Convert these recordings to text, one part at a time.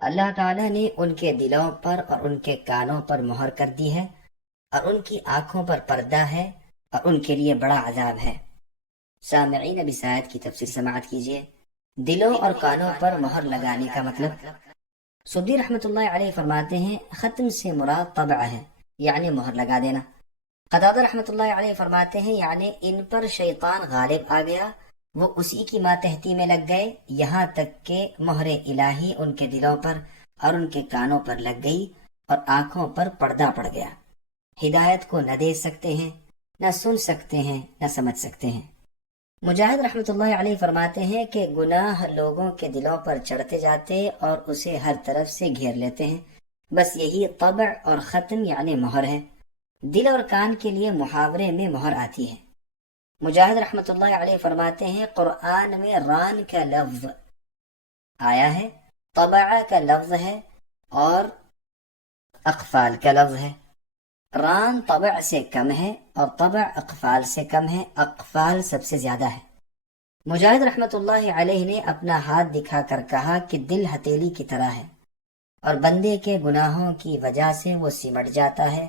اللہ تعالیٰ نے ان کے دلوں پر اور ان کے کانوں پر مہر کر دی ہے، اور ان کی آنکھوں پر پردہ ہے، اور ان کے لیے بڑا عذاب ہے۔ سامعین، اب اس آیت کی تفسیر سماعت کیجیے۔ دلوں اور کانوں پر مہر لگانے کا مطلب، سدی رحمۃ اللہ علیہ فرماتے ہیں ختم سے مراد طبع ہے، یعنی مہر لگا دینا۔ قتادہ رحمۃ اللہ علیہ فرماتے ہیں یعنی ان پر شیطان غالب آ گیا، وہ اسی کی ماتحتی میں لگ گئے، یہاں تک کہ مہر الہی ان کے دلوں پر اور ان کے کانوں پر لگ گئی اور آنکھوں پر پردہ پڑ گیا۔ ہدایت کو نہ دیکھ سکتے ہیں، نہ سن سکتے ہیں، نہ سمجھ سکتے ہیں۔ مجاہد رحمۃ اللہ علیہ فرماتے ہیں کہ گناہ لوگوں کے دلوں پر چڑھتے جاتے اور اسے ہر طرف سے گھیر لیتے ہیں، بس یہی طبع اور ختم یعنی مہر ہے۔ دل اور کان کے لیے محاورے میں مہر آتی ہے۔ مجاہد رحمۃ اللہ علیہ فرماتے ہیں قرآن میں ران کا لفظ آیا ہے، طبع کا لفظ ہے، اور اقفال کا لفظ ہے۔ ران طبع سے کم ہے اور طبع اقفال سے کم ہے، اقفال سب سے زیادہ ہے۔ مجاہد رحمۃ اللہ علیہ نے اپنا ہاتھ دکھا کر کہا کہ دل ہتھیلی کی طرح ہے، اور بندے کے گناہوں کی وجہ سے وہ سمٹ جاتا ہے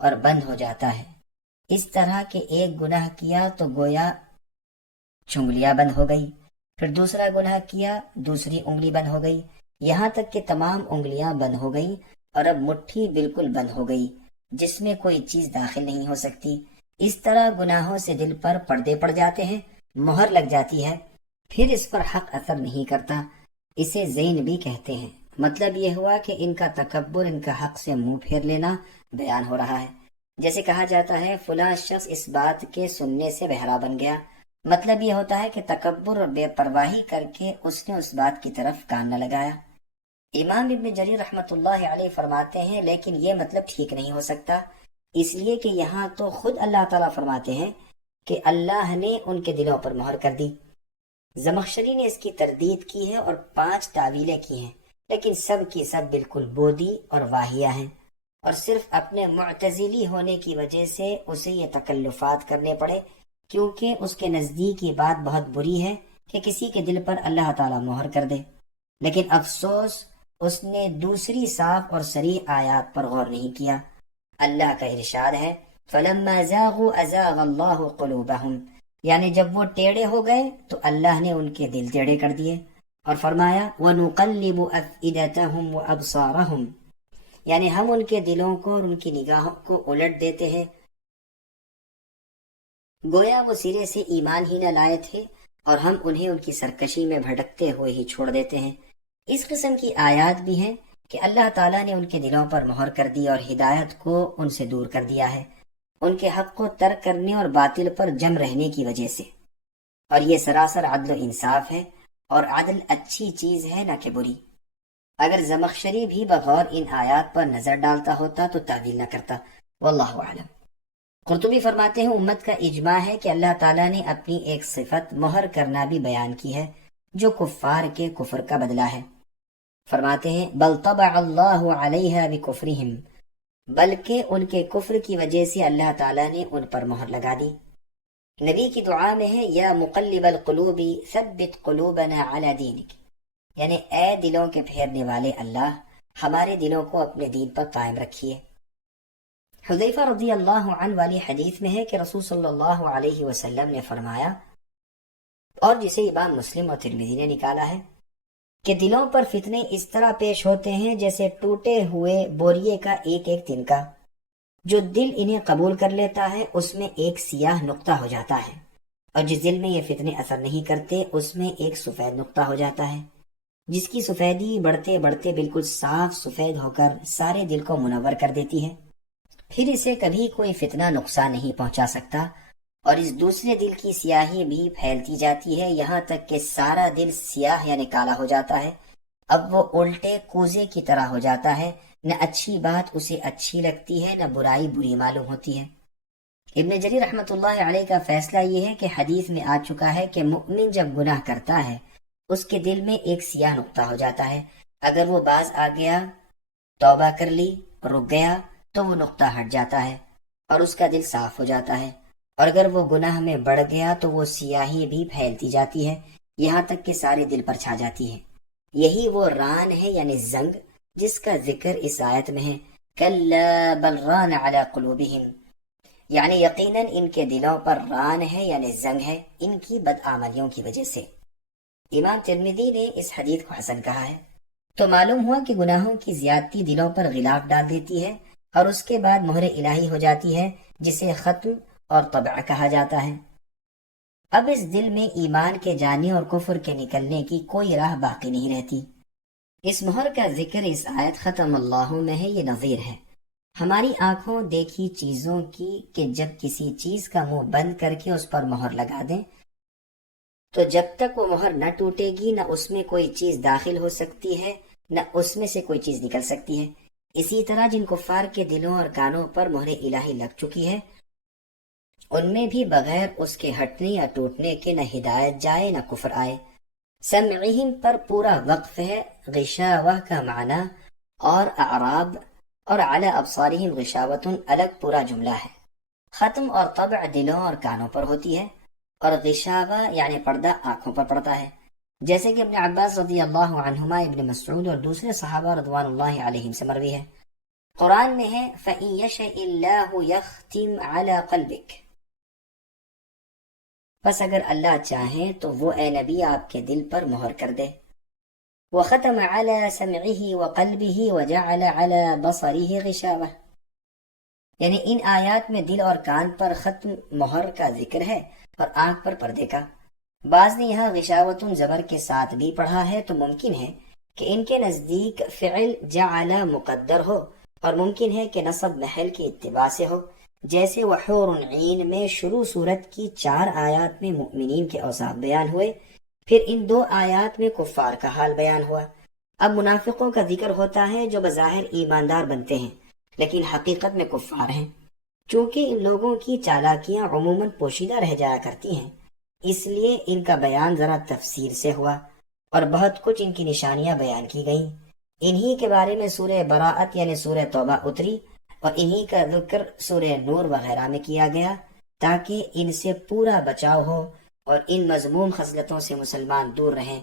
اور بند ہو جاتا ہے، اس طرح کہ ایک گناہ کیا تو گویا چنگلیاں بند ہو گئی، پھر دوسرا گناہ کیا، دوسری انگلی بند ہو گئی، یہاں تک کہ تمام انگلیاں بند ہو گئی، اور اب مٹھی بالکل بند ہو گئی جس میں کوئی چیز داخل نہیں ہو سکتی۔ اس طرح گناہوں سے دل پر پردے پڑ جاتے ہیں، مہر لگ جاتی ہے، پھر اس پر حق اثر نہیں کرتا۔ اسے زین بھی کہتے ہیں۔ مطلب یہ ہوا کہ ان کا تکبر، ان کا حق سے منہ پھیر لینا بیان ہو رہا ہے۔ جیسے کہا جاتا ہے فلاں شخص اس بات کے سننے سے بہرا بن گیا، مطلب یہ ہوتا ہے کہ تکبر اور بے پرواہی کر کے اس نے اس بات کی طرف کان نہ لگایا۔ امام ابن جریر رحمۃ اللہ علیہ فرماتے ہیں لیکن یہ مطلب ٹھیک نہیں ہو سکتا، اس لیے کہ یہاں تو خود اللہ تعالیٰ فرماتے ہیں کہ اللہ نے ان کے دلوں پر مہر کر دی۔ زمخشری نے اس کی تردید کی ہے اور 5 تعویلیں کی ہیں، لیکن سب کی سب بالکل بودی اور واہیہ ہیں، اور صرف اپنے معتزلی ہونے کی وجہ سے اسے یہ تکلفات کرنے پڑے، کیونکہ اس کے نزدیک یہ بات بہت بری ہے کہ کسی کے دل پر اللہ تعالیٰ مہر کر دے۔ لیکن افسوس، اس نے دوسری صاف اور صریح آیات پر غور نہیں کیا۔ اللہ کا ارشاد ہے فَلَمَّا زَاغُوا أَزَاغَ اللَّهُ قُلُوبَهُمْ، یعنی جب وہ ٹیڑے ہو گئے تو اللہ نے ان کے دل ٹیڑے کر دیے، اور فرمایا وَنُقَلِّبُ أَفْئِدَتَهُمْ وَأَبْصَارَهُمْ، یعنی ہم ان کے دلوں کو اور ان کی نگاہوں کو الٹ دیتے ہیں، گویا وہ سرے سے ایمان ہی نہ لائے تھے، اور ہم انہیں ان کی سرکشی میں بھٹکتے ہوئے ہی چھوڑ دیتے ہیں۔ اس قسم کی آیات بھی ہیں کہ اللہ تعالیٰ نے ان کے دلوں پر مہر کر دی اور ہدایت کو ان سے دور کر دیا ہے، ان کے حق کو ترک کرنے اور باطل پر جم رہنے کی وجہ سے۔ اور یہ سراسر عدل و انصاف ہے، اور عدل اچھی چیز ہے نہ کہ بری۔ اگر زمخشری بھی بغور ان آیات پر نظر ڈالتا ہوتا تو تعویل نہ کرتا، واللہ اعلم۔ قرطبی فرماتے ہیں امت کا اجماع ہے کہ اللہ تعالیٰ نے اپنی ایک صفت مہر کرنا بھی بیان کی ہے، جو کفار کے کفر کا بدلہ ہے۔ فرماتے ہیں بل طبع اللہ علیہا بکفرہم، بلکہ ان کے کفر کی وجہ سے اللہ تعالیٰ نے ان پر مہر لگا دی۔ نبی کی دعا میں ہے یا مقلب القلوب ثبت قلوبنا علی دینک، یعنی اے دلوں کے پھیرنے والے اللہ، ہمارے دلوں کو اپنے دین پر قائم رکھیے۔ حذیفہ رضی اللہ عنہ والی حدیث میں ہے کہ رسول صلی اللہ علیہ وسلم نے فرمایا، اور جسے امام مسلم اور ترمذی نے نکالا ہے، کہ دلوں پر فتنے اس طرح پیش ہوتے ہیں جیسے ٹوٹے ہوئے بوریے کا ایک ایک تنکا، جو دل انہیں قبول کر لیتا ہے اس میں ایک سیاہ نقطہ ہو جاتا ہے، اور جس دل میں یہ فتنے اثر نہیں کرتے اس میں ایک سفید نقطہ ہو جاتا ہے، جس کی سفیدی بڑھتے بڑھتے بالکل صاف سفید ہو کر سارے دل کو منور کر دیتی ہے، پھر اسے کبھی کوئی فتنہ نقصان نہیں پہنچا سکتا، اور اس دوسرے دل کی سیاہی بھی پھیلتی جاتی ہے یہاں تک کہ سارا دل سیاہ یعنی کالا ہو جاتا ہے، اب وہ الٹے کوزے کی طرح ہو جاتا ہے، نہ اچھی بات اسے اچھی لگتی ہے نہ برائی بری معلوم ہوتی ہے۔ ابن جریر رحمۃ اللہ علیہ کا فیصلہ یہ ہے کہ حدیث میں آ چکا ہے کہ مؤمن جب گناہ کرتا ہے اس کے دل میں ایک سیاہ نقطہ ہو جاتا ہے، اگر وہ باز آ گیا، توبہ کر لی، رک گیا تو وہ نقطہ ہٹ جاتا ہے اور اس کا دل صاف ہو جاتا ہے، اور اگر وہ گناہ میں بڑھ گیا تو وہ سیاہی بھی پھیلتی جاتی ہے یہاں تک کہ سارے دل پر چھا جاتی ہے۔ یہی وہ ران ہے یعنی زنگ جس کا ذکر اس آیت میں ہے، کلا بل ران علی قلوبہم، یعنی یقیناً ان کے دلوں پر ران ہے یعنی زنگ ہے ان کی بدعملیوں کی وجہ سے۔ امام ترمذی نے اس حدیث کو حسن کہا ہے۔ تو معلوم ہوا کہ گناہوں کی زیادتی دلوں پر غلاف ڈال دیتی ہے اور اس کے بعد مہر الہی ہو جاتی ہے جسے ختم اور طبع کہا جاتا ہے۔ اب اس دل میں ایمان کے جانے اور کفر کے نکلنے کی کوئی راہ باقی نہیں رہتی۔ اس مہر کا ذکر اس آیت ختم اللہ میں ہے، یہ نظیر ہے ہماری آنکھوں دیکھی چیزوں کی کہ جب کسی چیز کا منہ بند کر کے اس پر مہر لگا دیں تو جب تک وہ مہر نہ ٹوٹے گی نہ اس میں کوئی چیز داخل ہو سکتی ہے نہ اس میں سے کوئی چیز نکل سکتی ہے۔ اسی طرح جن کفار کے دلوں اور کانوں پر مہر الہی لگ چکی ہے ان میں بھی بغیر اس کے ہٹنے یا ٹوٹنے کے نہ ہدایت جائے نہ کفر آئے۔ سمعہم پر پورا وقف ہے، غشاوہ کا معنی اور اعراب، اور علی ابصارہم غشاوتن الگ پورا جملہ ہے۔ ختم اور طبع دلوں اور کانوں پر ہوتی ہے اور غشاوہ یعنی پردہ آنکھوں پر پڑتا ہے، جیسے کہ ابن عباس رضی اللہ عنہما، ابن مسعود اور دوسرے صحابہ رضوان اللہ علیہم سے مروی ہے۔ قرآن میں ہے فَإِن يَشَإِ اللَّهُ يَخْتِمْ عَلَى قَلْبِكَ، پس اگر اللہ چاہیں تو وہ اے نبی آپ کے دل پر مہر کر دے۔ وَخَتَمَ عَلَى سَمْعِهِ وَقَلْبِهِ وَجَعَلَ عَلَى بَصَرِهِ غِشَاوَةً، یعنی ان آیات میں دل اور کان پر ختم مہر کا ذکر ہے اور آنکھ پر پردے کا۔ بعض نے یہاں غشاوتن زبر کے ساتھ بھی پڑھا ہے تو ممکن ہے کہ ان کے نزدیک فعل جعل مقدر ہو اور ممکن ہے کہ نصب محل کی اتباع سے ہو، جیسے وحور عین میں شروع صورت کی 4 آیات میں مؤمنین کے اوصاف بیان ہوئے، پھر ان 2 آیات میں کفار کا حال بیان ہوا۔ اب منافقوں کا ذکر ہوتا ہے جو بظاہر ایماندار بنتے ہیں لیکن حقیقت میں کفار ہیں، چونکہ ان لوگوں کی چالاکیاں عموماً پوشیدہ رہ جایا کرتی ہیں، اس لیے ان کا بیان ذرا تفصیل سے ہوا اور بہت کچھ ان کی نشانیاں بیان کی گئیں۔ انہی کے بارے میں سورہ براءت یعنی سورہ توبہ اتری اور انہی کا ذکر سورہ نور وغیرہ میں کیا گیا تاکہ ان سے پورا بچاؤ ہو اور ان مذموم خصلتوں سے مسلمان دور رہیں۔